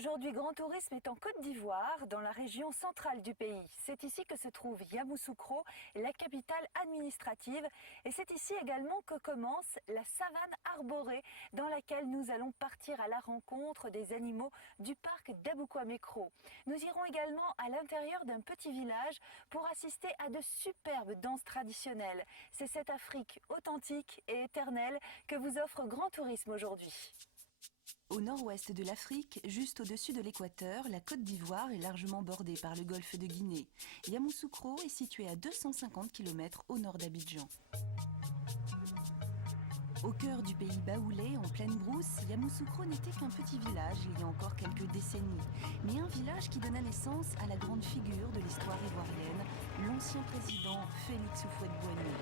Aujourd'hui, Grand Tourisme est en Côte d'Ivoire, dans la région centrale du pays. C'est ici que se trouve Yamoussoukro, la capitale administrative. Et c'est ici également que commence la savane arborée, dans laquelle nous allons partir à la rencontre des animaux du parc d'Aboukwamekro. Nous irons également à l'intérieur d'un petit village pour assister à de superbes danses traditionnelles. C'est cette Afrique authentique et éternelle que vous offre Grand Tourisme aujourd'hui. Au nord-ouest de l'Afrique, juste au-dessus de l'équateur, la Côte d'Ivoire est largement bordée par le golfe de Guinée. Yamoussoukro est situé à 250 km au nord d'Abidjan. Au cœur du pays baoulé, en pleine brousse, Yamoussoukro n'était qu'un petit village il y a encore quelques décennies. Mais un village qui donna naissance à la grande figure de l'histoire ivoirienne, l'ancien président Félix Houphouët-Boigny.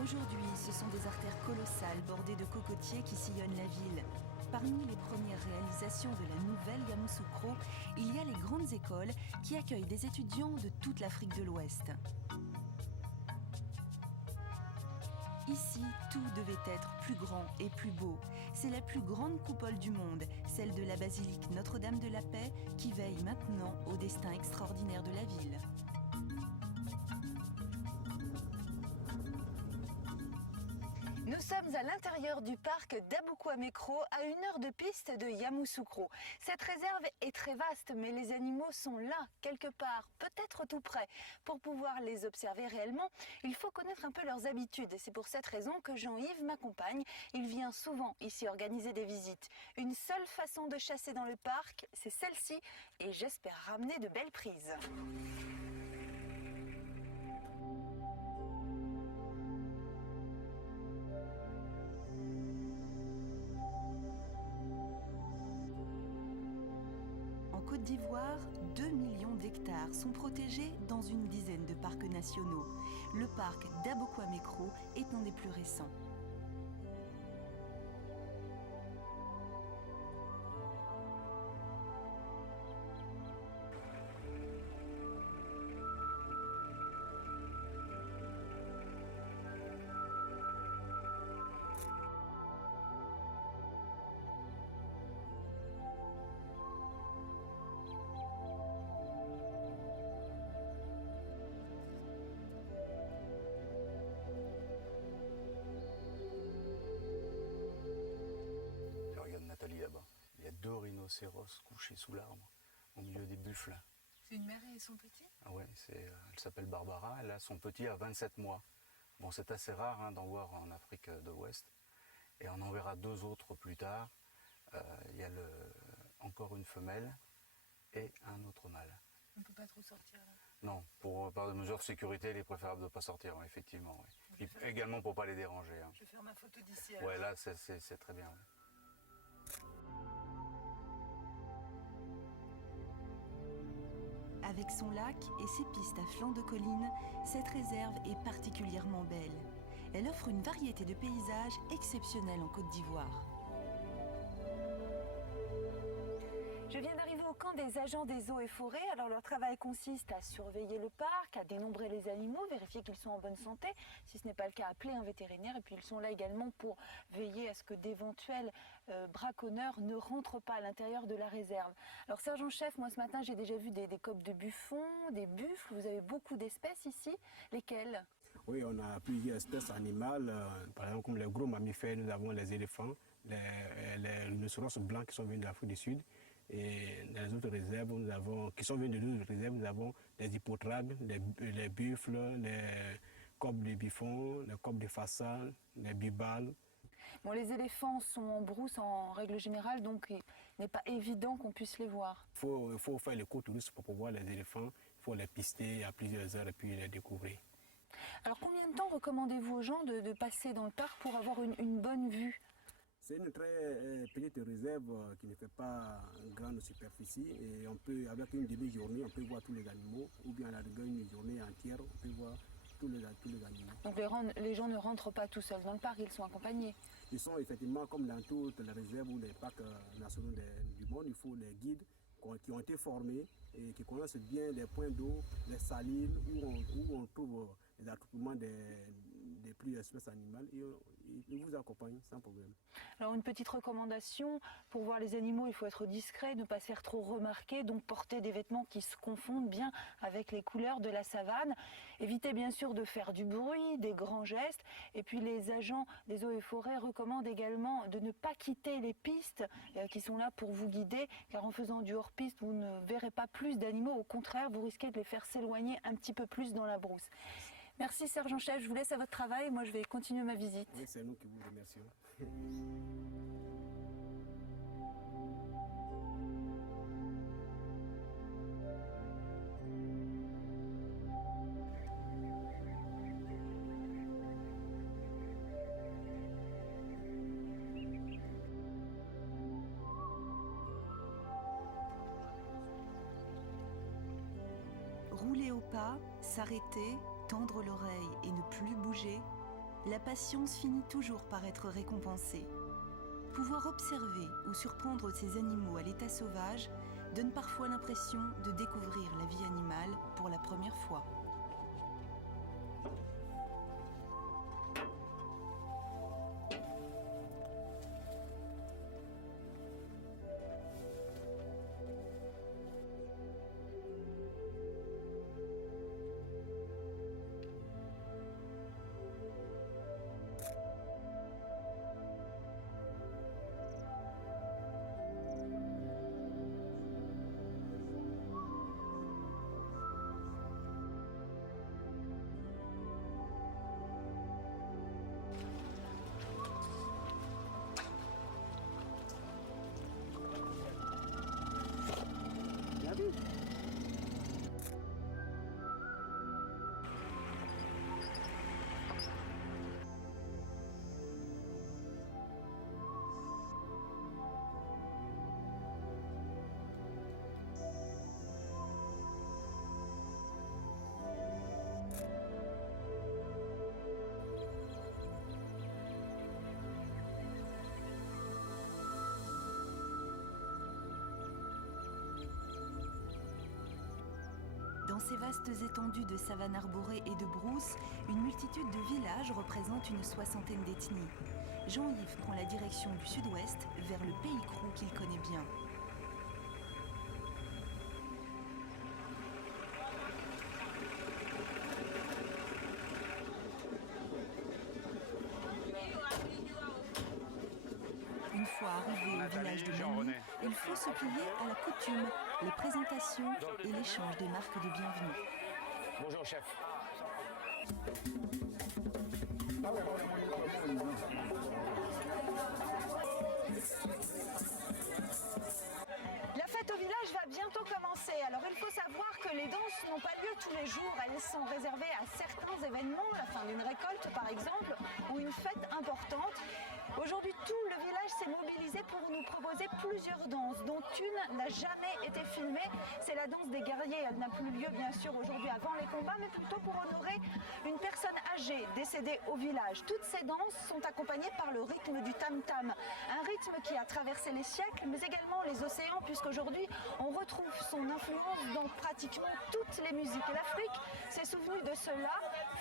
Aujourd'hui, ce sont des artères colossales bordées de cocotiers qui sillonnent la ville. Parmi les premières réalisations de la nouvelle Yamoussoukro, il y a les grandes écoles qui accueillent des étudiants de toute l'Afrique de l'Ouest. Ici, tout devait être plus grand et plus beau. C'est la plus grande coupole du monde, celle de la basilique Notre-Dame de la Paix, qui veille maintenant au destin extraordinaire de la ville. Nous sommes à l'intérieur du parc d'Aboukwamekro, à 1 heure de piste de Yamoussoukro. Cette réserve est très vaste, mais les animaux sont là, quelque part, peut-être tout près. Pour pouvoir les observer réellement, il faut connaître un peu leurs habitudes. C'est pour cette raison que Jean-Yves m'accompagne. Il vient souvent ici organiser des visites. Une seule façon de chasser dans le parc, c'est celle-ci, et j'espère ramener de belles prises. En Côte d'Ivoire, 2 millions d'hectares sont protégés dans une dizaine de parcs nationaux. Le parc d'Aboukwamekro est un des plus récents. Nathalie là-bas. Il y a 2 rhinocéros couchés sous l'arbre, au milieu des buffles. C'est une mère et son petit? Ah ouais, elle s'appelle Barbara, elle a son petit à 27 mois. Bon, c'est assez rare d'en voir en Afrique de l'Ouest. Et on en verra 2 autres plus tard. Il y a encore une femelle et un autre mâle. On ne peut pas trop sortir là. Non, par mesure de sécurité, il est préférable de ne pas sortir, effectivement. Ouais. Et également pour ne pas les déranger. Je vais faire ma photo d'ici. Ouais, là, c'est très bien. Ouais. Avec son lac et ses pistes à flanc de colline, cette réserve est particulièrement belle. Elle offre une variété de paysages exceptionnels en Côte d'Ivoire. Je viens d'arriver au camp des agents des eaux et forêts. Alors leur travail consiste à surveiller le parc, à dénombrer les animaux, vérifier qu'ils sont en bonne santé. Si ce n'est pas le cas, appeler un vétérinaire. Et puis ils sont là également pour veiller à ce que d'éventuels braconneurs ne rentrent pas à l'intérieur de la réserve. Alors sergent-chef, moi ce matin j'ai déjà vu des coqs de buffon, des buffles. Vous avez beaucoup d'espèces ici. Lesquelles? Oui, on a plusieurs espèces animales. Par exemple, comme les gros mammifères, nous avons les éléphants, les rhinocéros blancs qui sont venus de l'Afrique du Sud. Et dans les autres réserves, qui sont venus de d'autres réserves, nous avons les hippotragues, les buffles, les coqs de buffon, les coqs de façade, les bibales. Bon, les éléphants sont en brousse en règle générale, donc il n'est pas évident qu'on puisse les voir. Il faut faire l'écotourisme pour voir les éléphants. Il faut les pister à plusieurs heures et puis les découvrir. Alors combien de temps recommandez-vous aux gens de passer dans le parc pour avoir une bonne vue? C'est une très petite réserve qui ne fait pas une grande superficie et on peut, avec une demi-journée, on peut voir tous les animaux, ou bien à la rigueur une journée entière, on peut voir tous les animaux. Donc les gens ne rentrent pas tout seuls dans le parc, ils sont accompagnés? Ils sont effectivement, comme dans toutes les réserves ou les parcs nationaux du monde, il faut des guides qui ont été formés et qui connaissent bien les points d'eau, les salines, où on trouve les attroupements des des plusieurs espèces animales et ils vous accompagnent sans problème. Alors une petite recommandation, pour voir les animaux, il faut être discret, ne pas se faire trop remarquer, donc porter des vêtements qui se confondent bien avec les couleurs de la savane. Évitez bien sûr de faire du bruit, des grands gestes, et puis les agents des eaux et forêts recommandent également de ne pas quitter les pistes qui sont là pour vous guider, car en faisant du hors-piste, vous ne verrez pas plus d'animaux, au contraire, vous risquez de les faire s'éloigner un petit peu plus dans la brousse. Merci sergent-chef, je vous laisse à votre travail, moi je vais continuer ma visite. Oui, c'est nous qui vous remercions. Rouler au pas, s'arrêter, tendre l'oreille et ne plus bouger, la patience finit toujours par être récompensée. Pouvoir observer ou surprendre ces animaux à l'état sauvage donne parfois l'impression de découvrir la vie animale pour la première fois. Dans ces vastes étendues de savane arborée et de brousse, une multitude de villages représente une soixantaine d'ethnies. Jean-Yves prend la direction du sud-ouest vers le pays Krou qu'il connaît bien. Une fois arrivé au village de Mani, il faut se plier à la coutume, les présentations et l'échange des marques de bienvenue. Bonjour chef. La fête au village va bientôt commencer. Alors il faut savoir que les danses n'ont pas lieu tous les jours. Elles sont réservées à certains événements, la fin d'une récolte par exemple, ou une fête importante. Aujourd'hui, tout le village s'est mobilisé pour nous proposer plusieurs danses, dont une n'a jamais été filmée. C'est la danse des guerriers. Elle n'a plus lieu, bien sûr, aujourd'hui avant les combats, mais plutôt pour honorer une personne âgée décédée au village. Toutes ces danses sont accompagnées par le rythme du tam-tam, un rythme qui a traversé les siècles, mais également les océans, puisqu'aujourd'hui, on retrouve son influence dans pratiquement toutes les musiques. Et l'Afrique s'est souvenue de cela.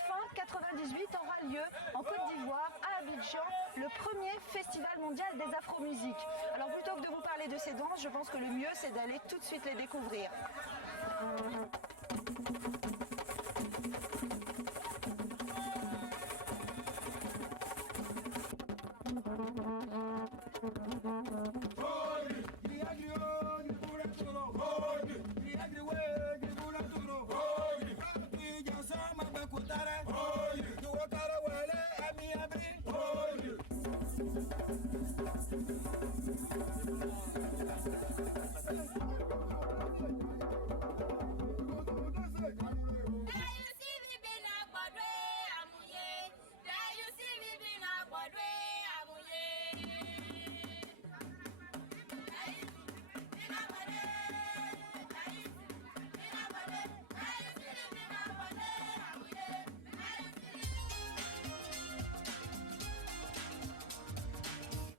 Fin 98 aura lieu en Côte d'Ivoire, à Abidjan, le premier festival mondial des afro-musiques. Alors plutôt que de vous parler de ces danses, je pense que le mieux c'est d'aller tout de suite les découvrir.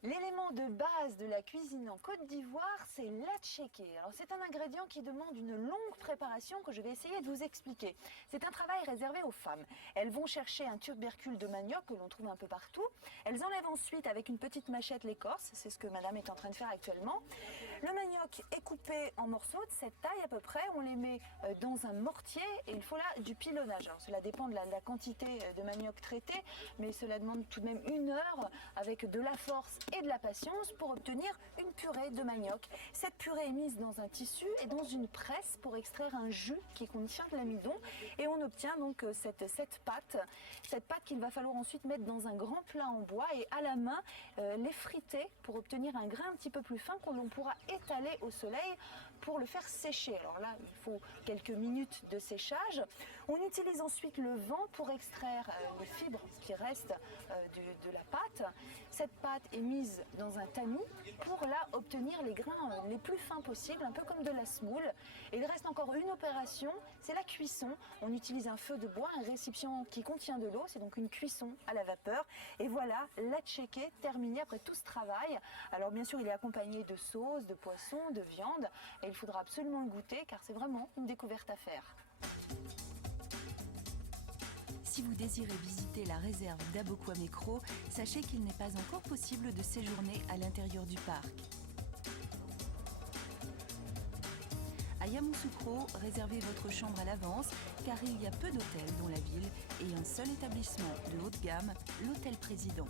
L'élément de de base de la cuisine en Côte d'Ivoire, c'est l'atchéké. Alors c'est un ingrédient qui demande une longue préparation que je vais essayer de vous expliquer. C'est un travail réservé aux femmes. Elles vont chercher un tubercule de manioc que l'on trouve un peu partout. Elles enlèvent ensuite avec une petite machette l'écorce, c'est ce que madame est en train de faire actuellement. Le manioc est coupé en morceaux de cette taille à peu près, on les met dans un mortier et il faut là du pilonnage. Alors cela dépend de la quantité de manioc traité, mais cela demande tout de même 1 heure avec de la force et de la patience pour obtenir une purée de manioc. Cette purée est mise dans un tissu et dans une presse pour extraire un jus qui contient de l'amidon et on obtient donc cette pâte qu'il va falloir ensuite mettre dans un grand plat en bois et à la main les friter pour obtenir un grain un petit peu plus fin que l'on pourra étaler au soleil pour le faire sécher. Alors là, il faut quelques minutes de séchage. On utilise ensuite le vent pour extraire les fibres qui restent de la pâte. Cette pâte est mise dans un tamis pour là obtenir les grains les plus fins possibles, un peu comme de la semoule. Et il reste encore une opération, c'est la cuisson. On utilise un feu de bois, un récipient qui contient de l'eau, c'est donc une cuisson à la vapeur. Et voilà, l'atchéké terminé après tout ce travail. Alors bien sûr, il est accompagné de sauce, de poisson, de viande. Et il faudra absolument le goûter car c'est vraiment une découverte à faire. Si vous désirez visiter la réserve d'Abokwamekro, sachez qu'il n'est pas encore possible de séjourner à l'intérieur du parc. À Yamoussoukro, réservez votre chambre à l'avance car il y a peu d'hôtels dans la ville et un seul établissement de haute gamme, l'Hôtel Président.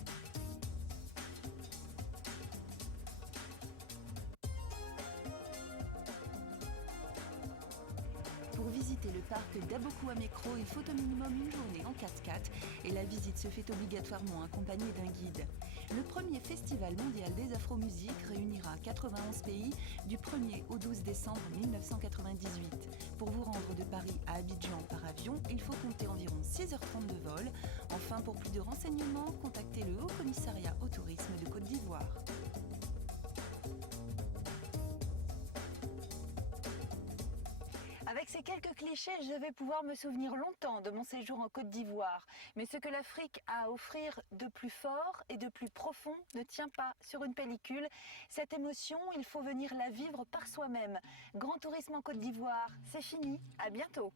Pour visiter le parc d'Abokwamekro, il faut au minimum une journée en 4x4 et la visite se fait obligatoirement accompagnée d'un guide. Le premier festival mondial des afro-musiques réunira 91 pays du 1er au 12 décembre 1998. Pour vous rendre de Paris à Abidjan par avion, il faut compter environ 6h30 de vol. Enfin, pour plus de renseignements, contactez le Haut Commissariat au Tourisme de Côte d'Ivoire. Avec ces quelques clichés, je vais pouvoir me souvenir longtemps de mon séjour en Côte d'Ivoire. Mais ce que l'Afrique a à offrir de plus fort et de plus profond ne tient pas sur une pellicule. Cette émotion, il faut venir la vivre par soi-même. Grand tourisme en Côte d'Ivoire, c'est fini. À bientôt.